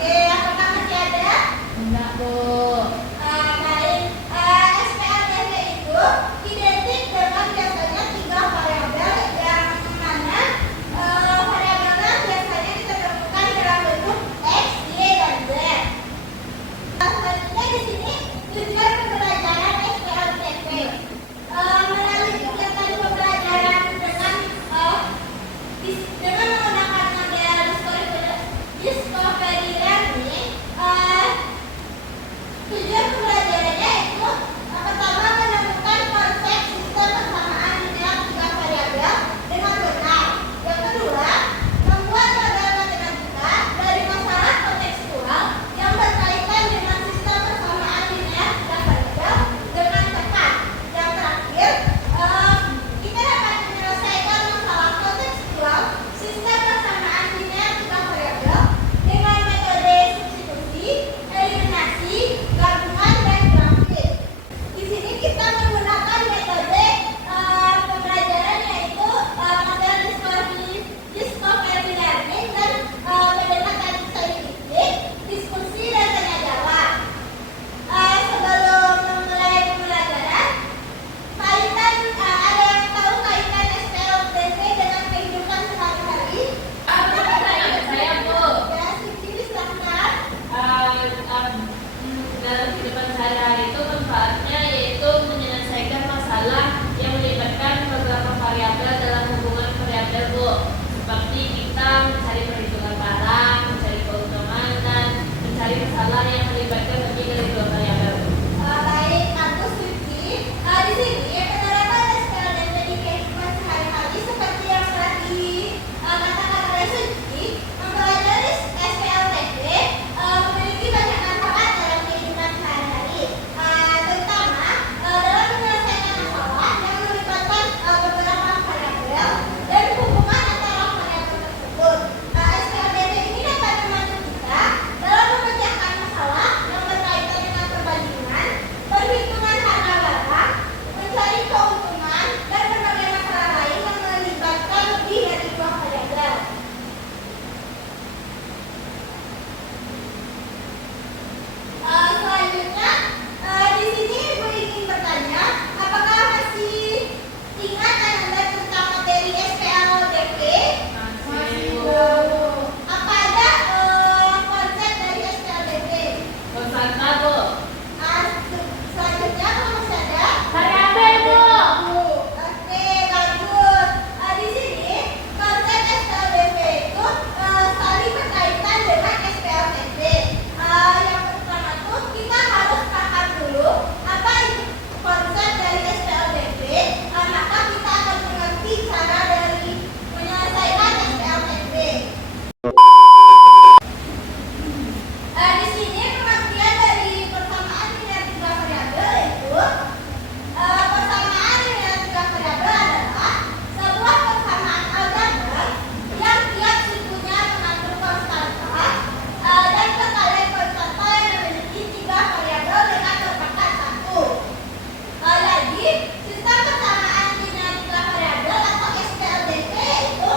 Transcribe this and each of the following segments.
Oke, apakah masih ada? Enggak, Bu. Baik, SPLDV itu identik dengan biasanya 3 variabel yang mana variabelnya biasanya ditentukan dalam bentuk X, Y, dan Z. Selanjutnya di sini tujuan pembelajaran SPLDV. Melalui kegiatan pembelajaran dengan menggunakan model discovery learning, tujuan pembelajarannya itu pertama menemukan konsep sistem persamaan linear 3 variabel dengan benar. Yang kedua, membuat model matematika dari masalah kontekstual yang berkaitan dengan sistem persamaan linear 3 variabel dengan tepat. Yang terakhir, kita dapat menyelesaikan masalah kontekstual sistem persamaan linear 3 variabel dengan metode substitusi, eliminasi, gabungan, dan grafik. Di sini kita menggunakan metode pembelajaran yaitu model discovery learning dan pendekatan saintifik, diskusi, dan tanya jawab. Sebelum memulai pembelajaran, ada yang tahu kaitan SPLDV dengan kehidupan sehari-hari? Saya, Bu. Ya, Siti, silakan. Dalam kehidupan sehari-hari itu manfaatnya yaitu menyelesaikan masalah yang melibatkan beberapa variabel dalam hubungan variabel, Bu. Seperti kita mencari perhitungan barang, mencari keutamaan, dan mencari masalah yang melibatkan lebih dari 2 variabel. Baik, bagus, Siti. Di sini penerapan SPLDV di kehidupan sehari-hari seperti yang telah dikatakan oleh Siti, mempelajari SPLDV memiliki banyak manfaat dalam kehidupan sehari-hari, terutama dalam menyelesaikan masalah yang melibatkan beberapa variabel dan hubungan antara variabel tersebut. SPLDV ini dapat membantu kita dalam memecahkan masalah yang berkaitan dengan perbandingan, perhitungan harga barang, mencari keuntungan, dan berbagai masalah lain yang melibatkan lebih dari 2 variabel. Selanjutnya, di sini Ibu ingin bertanya, apakah masih ingat Ananda tentang materi SPLDV? Masih, Bu. Apa ada konsep dari SPLDV? Konsepnya, Bu. Selanjutnya, apa masih ada? Variabel, Bu. Oke, bagus. Di sini konsep SPLDV itu saling berkaitan dengan SPLDV. Yang pertama tuh kita harus paham dulu apa itu konsep dari SPLDV. Maka kita akan mengerti cara dari menyelesaikan SPLDV. Di sini pengertian dari persamaan linear 3 variabel yaitu persamaan linear 3 variabel adalah sebuah persamaan aljabar yang tiap sukunya mengandung konstanta dan sekalian konstanta yang memiliki 3 variabel dengan berpangkat 1. Jadi, sistem persamaan linear 3 variabel atau SPLDV itu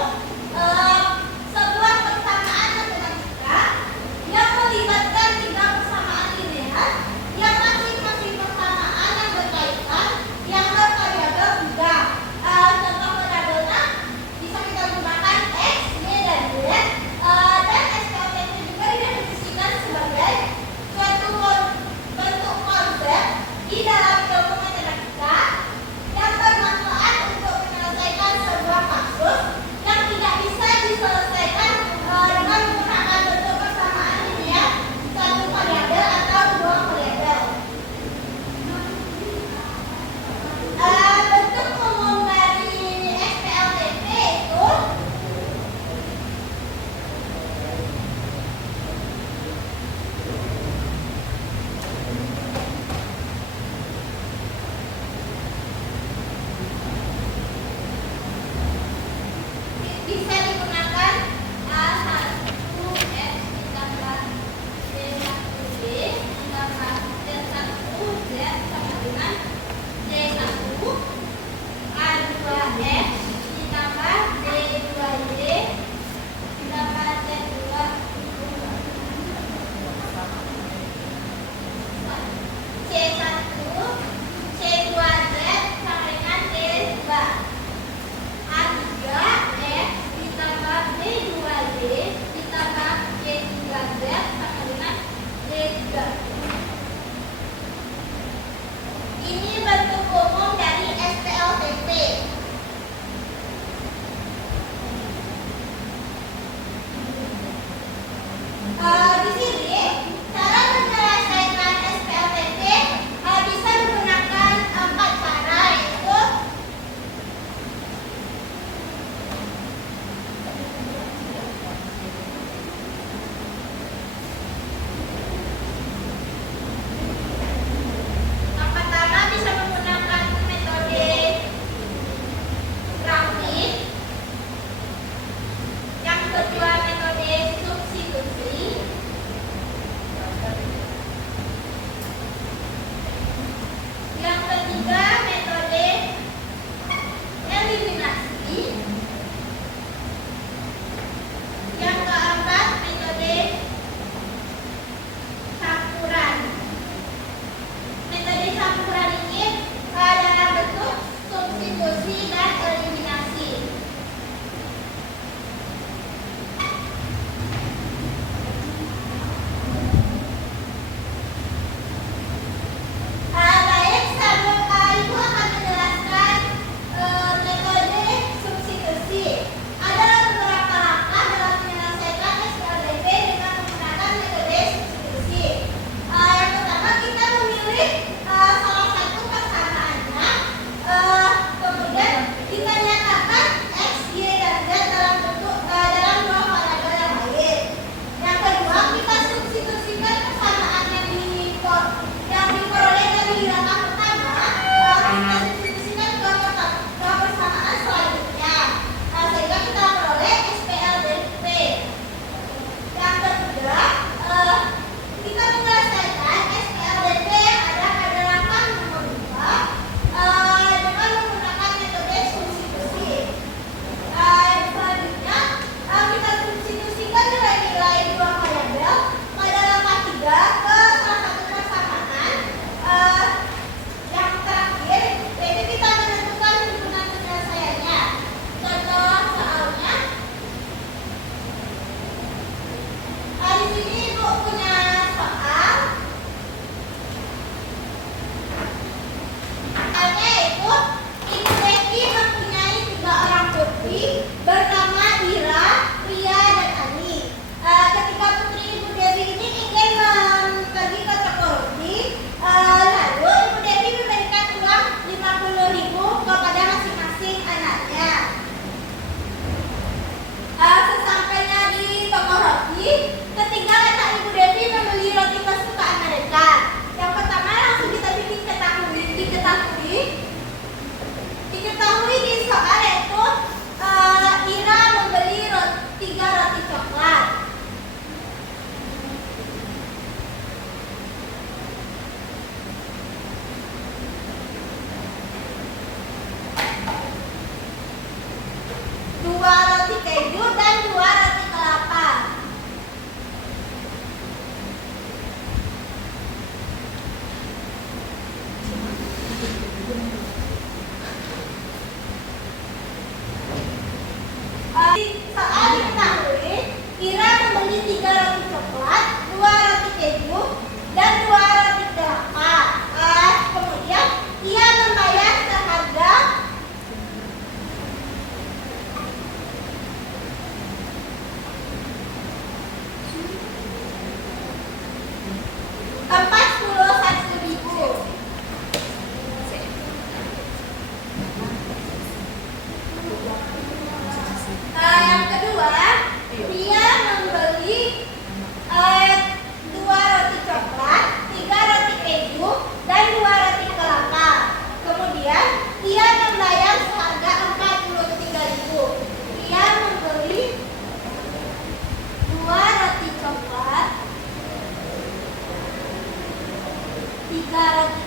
sebuah persamaan matematika yang melibatkan 3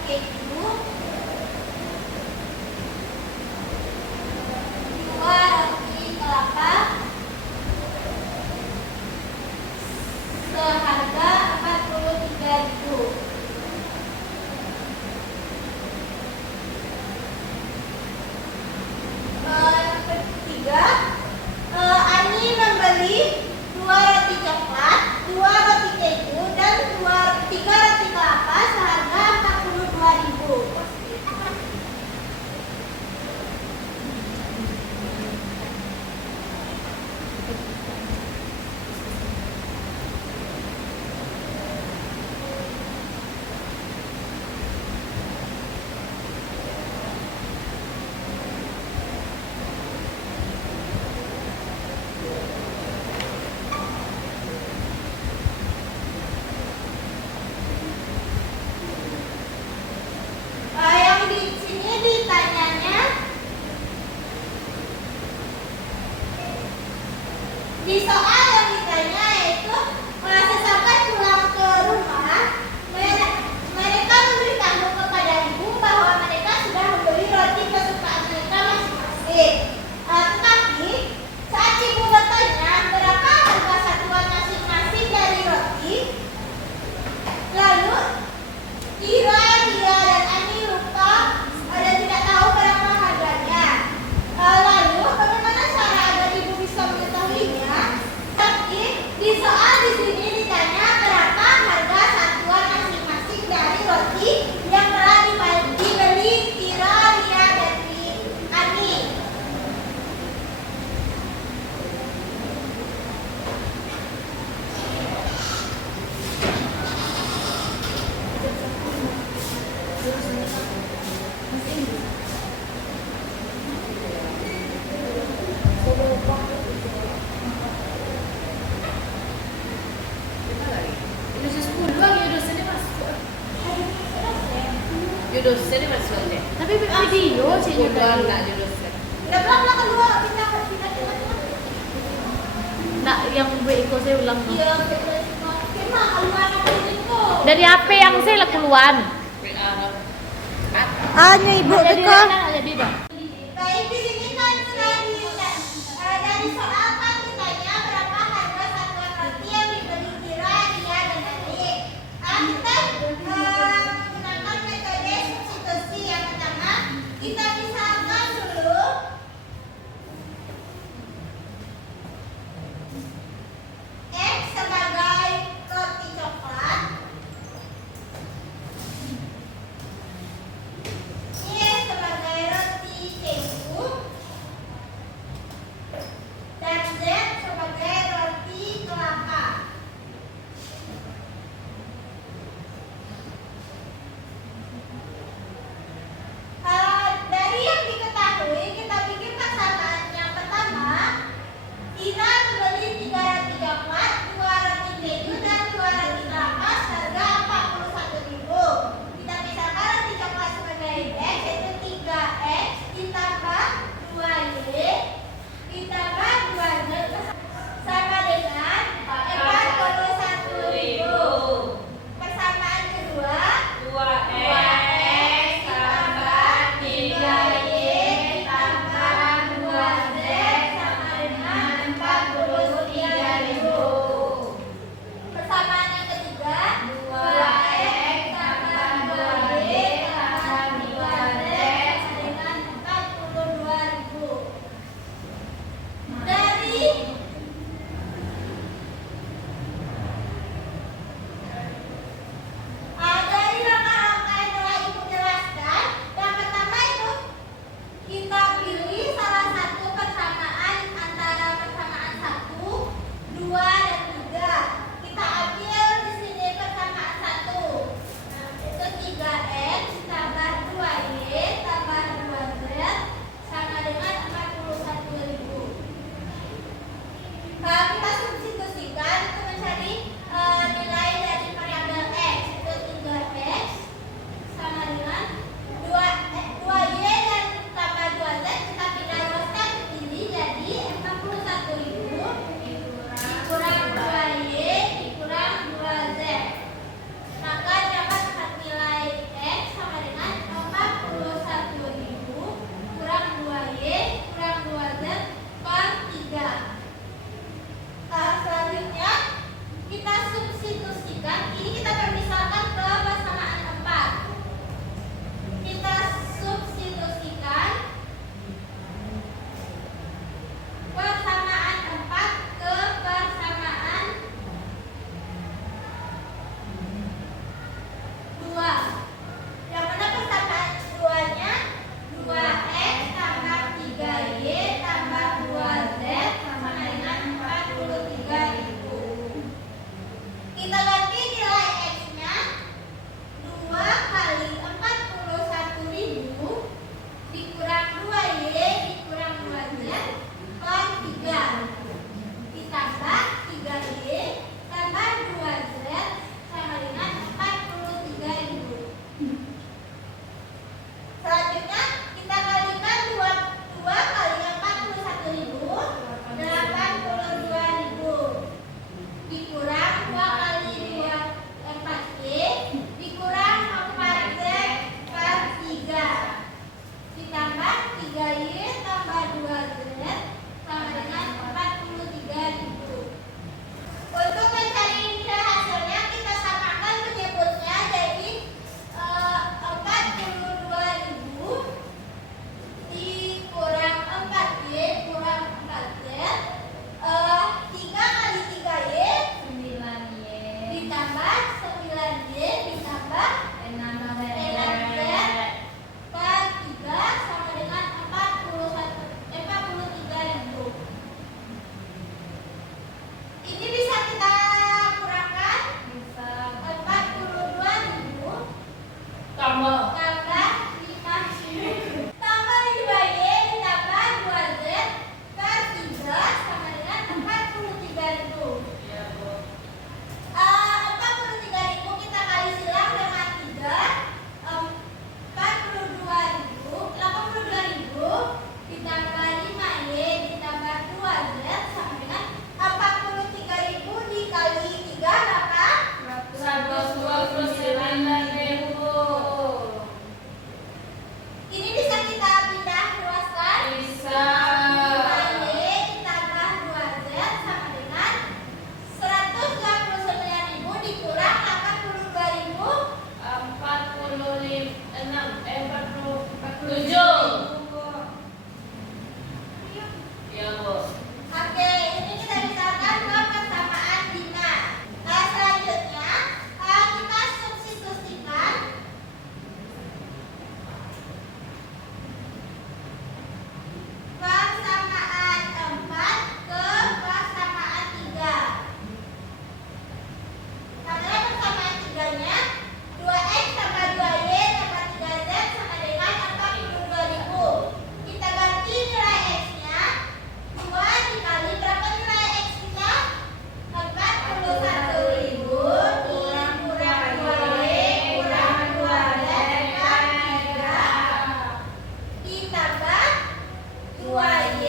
keju, 2 roti kelapa seharga 43.000. Yang ketiga, Ani membeli 2 roti coklat, 2 roti keju, dan 3 roti kelapa seharga 42.000. Yang di sini ditanyanya, di soal yang ditanya yaitu sesampainya pulang ke rumah, mereka memberitahu kepada ibu bahwa mereka sudah membeli roti kesukaan mereka masing-masing. Tetapi saat ibu bertanya berapa harga satuan masing-masing dari roti, lalu Ira, Ria, dan Ani lupa dan tidak tahu berapa harganya. Lalu bagaimana cara agar ibu bisa mengetahuinya? Tapi di soal di sini ditanya berapa harga satuan masing-masing dari roti yang telah dibeli Ira, Ria, dan Ani. Judosnya ini masuk deh. Tapi video sih Bukan tadi. nggak judosnya. Udah belakang kedua, pindah. Nah, yang gue ikut saya ulang. Iya, betul. Memang keluar itu. Dari HP yang saya keluar. Hanya ibu Jadi dekat. jadi dah. Baik, di sini kan dari soal kan ditanya berapa harga satuan roti yang dibeli Kira, Ria, dan Ani. Kita menggunakan metode substitusi. Yang pertama, kita pisahkan dulu X sebagai roti coklat, Y sebagai roti keju, Kita ganti nilai X-nya 2 kali 41.000 dikurang 2Y dikurang 2Z per 3 ditambah 3Y tambah 2Z sama dengan 43.000. Selanjutnya kita kalikan 2 kali 41.000 82.000 dikurang 2 kali 4Y dikurang 4Z per 3 ditambah 3Y tambah 2Z sama dengan 43.000. Untuk mencari nilai hasilnya kita samakan penyebutnya jadi 42.000 dikurang 4Y kurang 4Z 3 kali 3Y 9Y ditambah 9Y ditambah 6Z per 3 sama dengan 43.000. Ini bisa kita kurangkan bisa 42.000 tambah tambah 5 tambah 5Y ditambah 2Z per 3 sama dengan 43.000. ya Bu. 43.000 kita kali silang dengan 3 82.000 ditambah 5Y ditambah 2Z sama dengan 43.000 dikali 3 berapa? 129.000 Bu. Ini bisa kita pindah luaskan. Bisa 5Y ditambah 2Z sama dengan 129.000 dikurang 82.000 47 ya Bu. Oke, ini kita misalkan ke persamaan binar. Nah, selanjutnya kita substitusikan persamaan 4 ke persamaan 3. Karena persamaan 3-nya 2X tambah 2Y tambah 3Z sama dengan 42.000. Kita ganti nilai X-nya 2 dikali berapa nilai X-nya? 41.000 dikurang 2Y kurang 2Z per 3 ditambah 2Y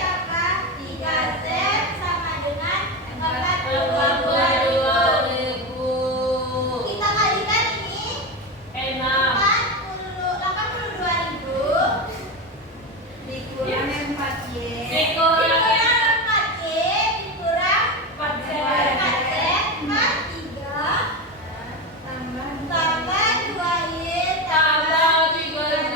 tambah 3Z sama dengan 42.000. 42.000 Kita kalikan ini 6 82.000 dikurang 4Y dikurang dikurang 4Y dikurang 4Z 4Z per 3 tambah tambah 2Y tambah 3Z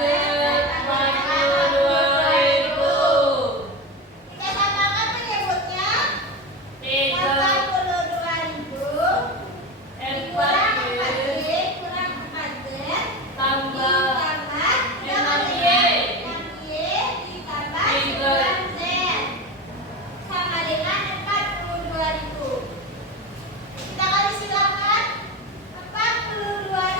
42.000 kita samakan penyebutnya 3 42.000 dikurang 4Y 4Y kurang 4Z tambah ditambah 6Y 6Y ditambah 3Z 9Z sama dengan 42.000. Kita kali silakan 42.000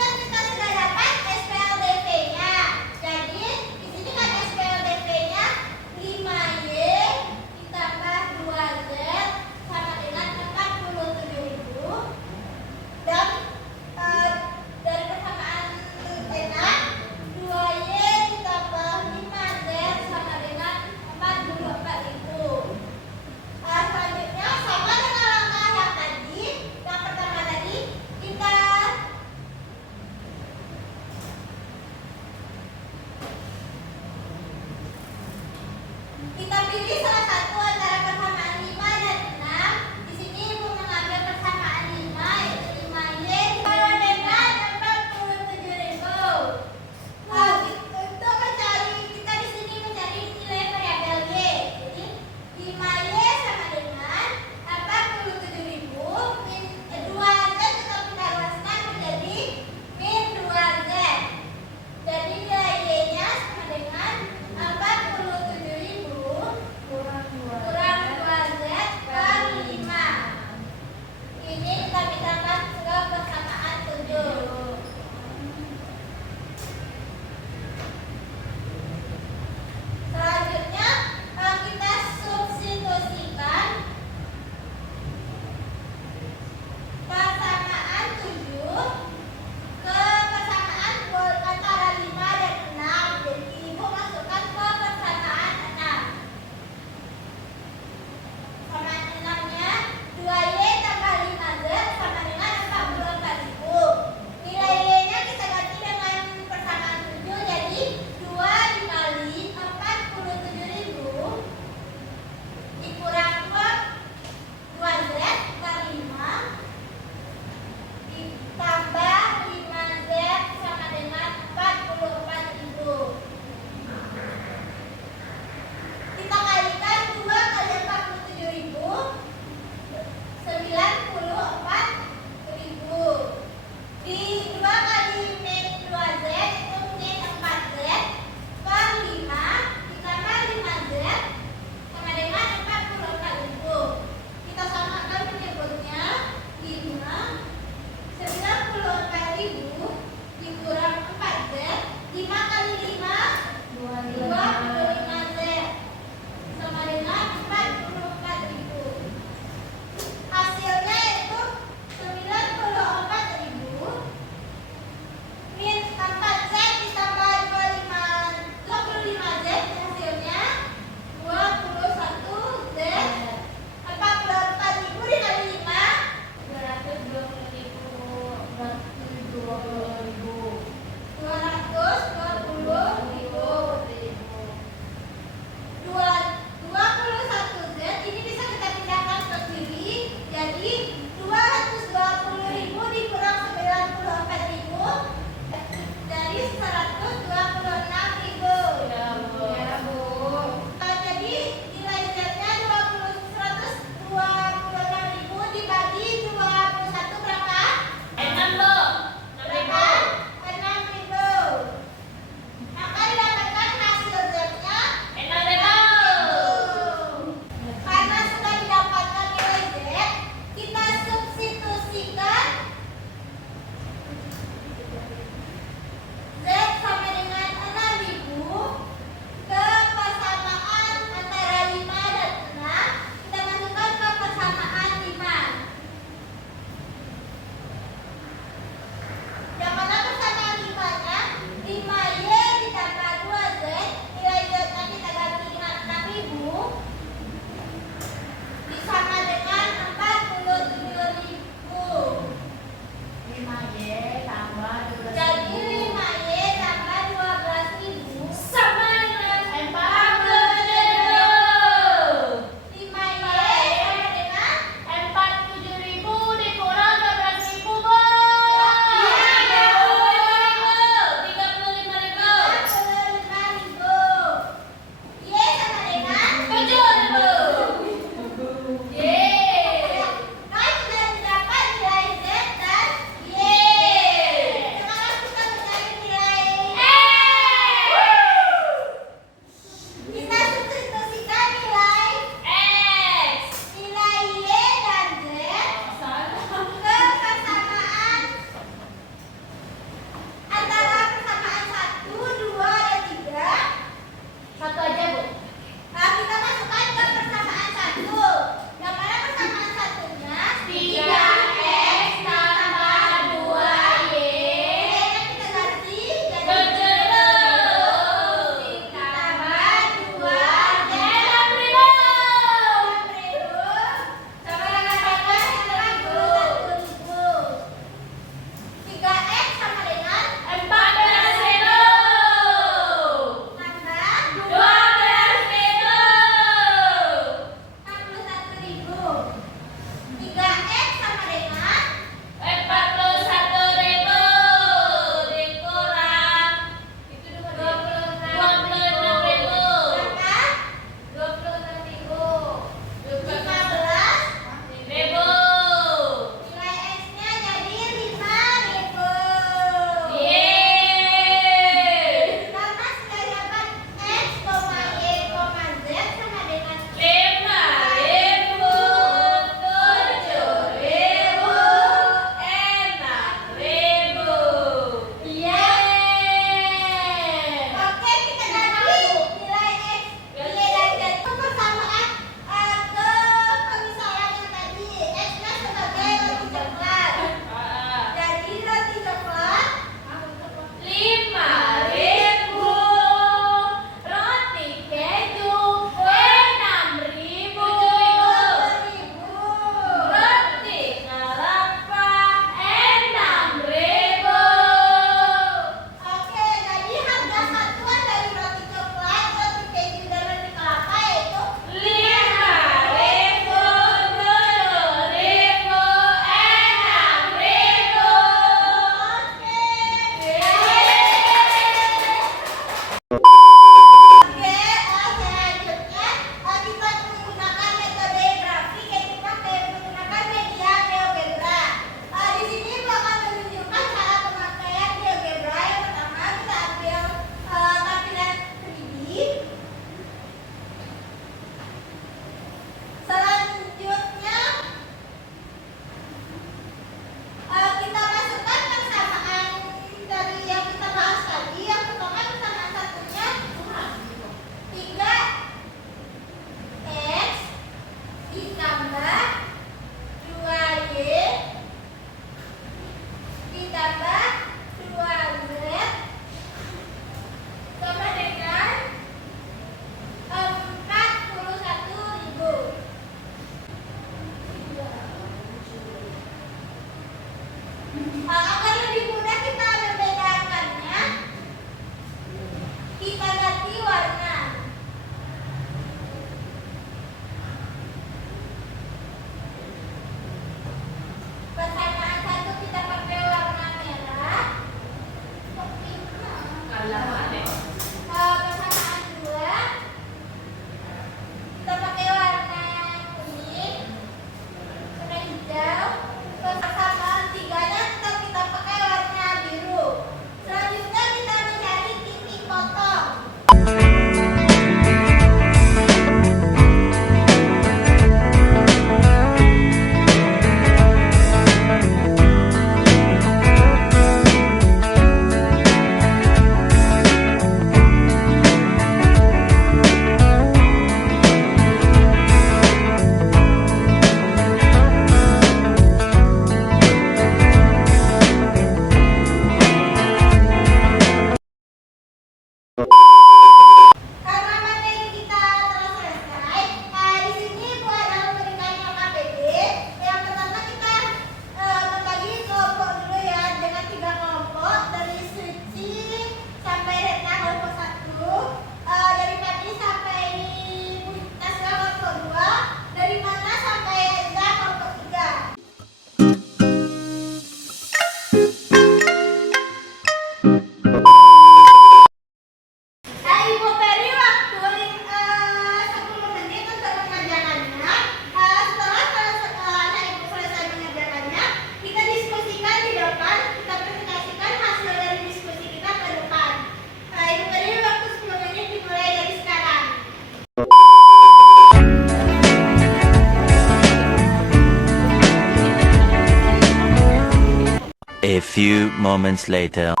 A few moments later. Oke,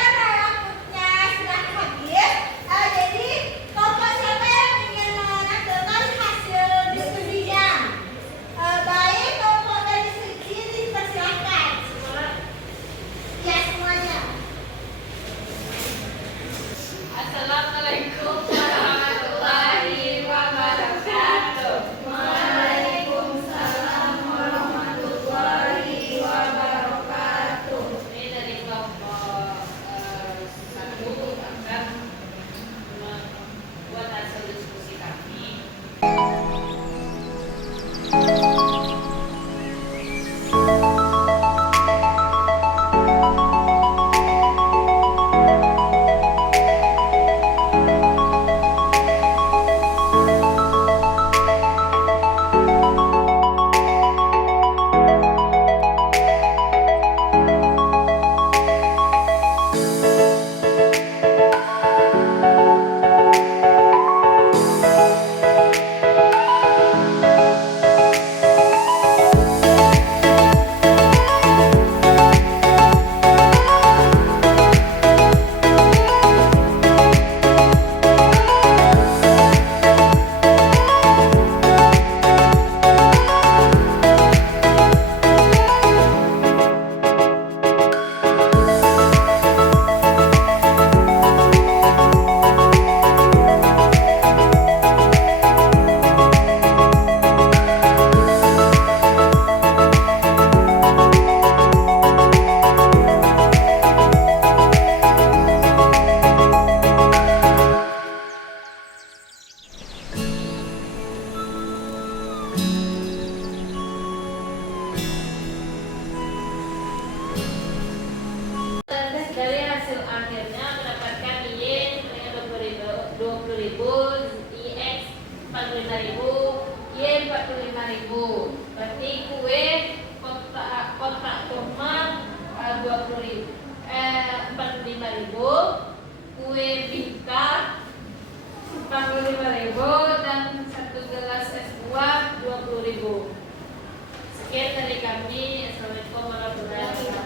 karena waktunya sudah habis, jadi kelompok siapa yang ingin menampilkan hasil diskusinya? Baik, kelompok dari Suci dipersilakan. Ya, semuanya. Assalamualaikum warahmatullahi wabarakatuh. Waalaikumsalam warahmatullahi wabarakatuh. Ini dari kelompok 1 akan membuat hasil diskusi kami. Dari hasil akhirnya mendapatkan Y dengan 20.000, IX 45.000, Y 45.000. Berarti kue kotak kurma 45.000, kue bingka 45.000 dan 1 gelas es buah 20.000. Sekian dari kami. Assalamualaikum warahmatullahi wabarakatuh.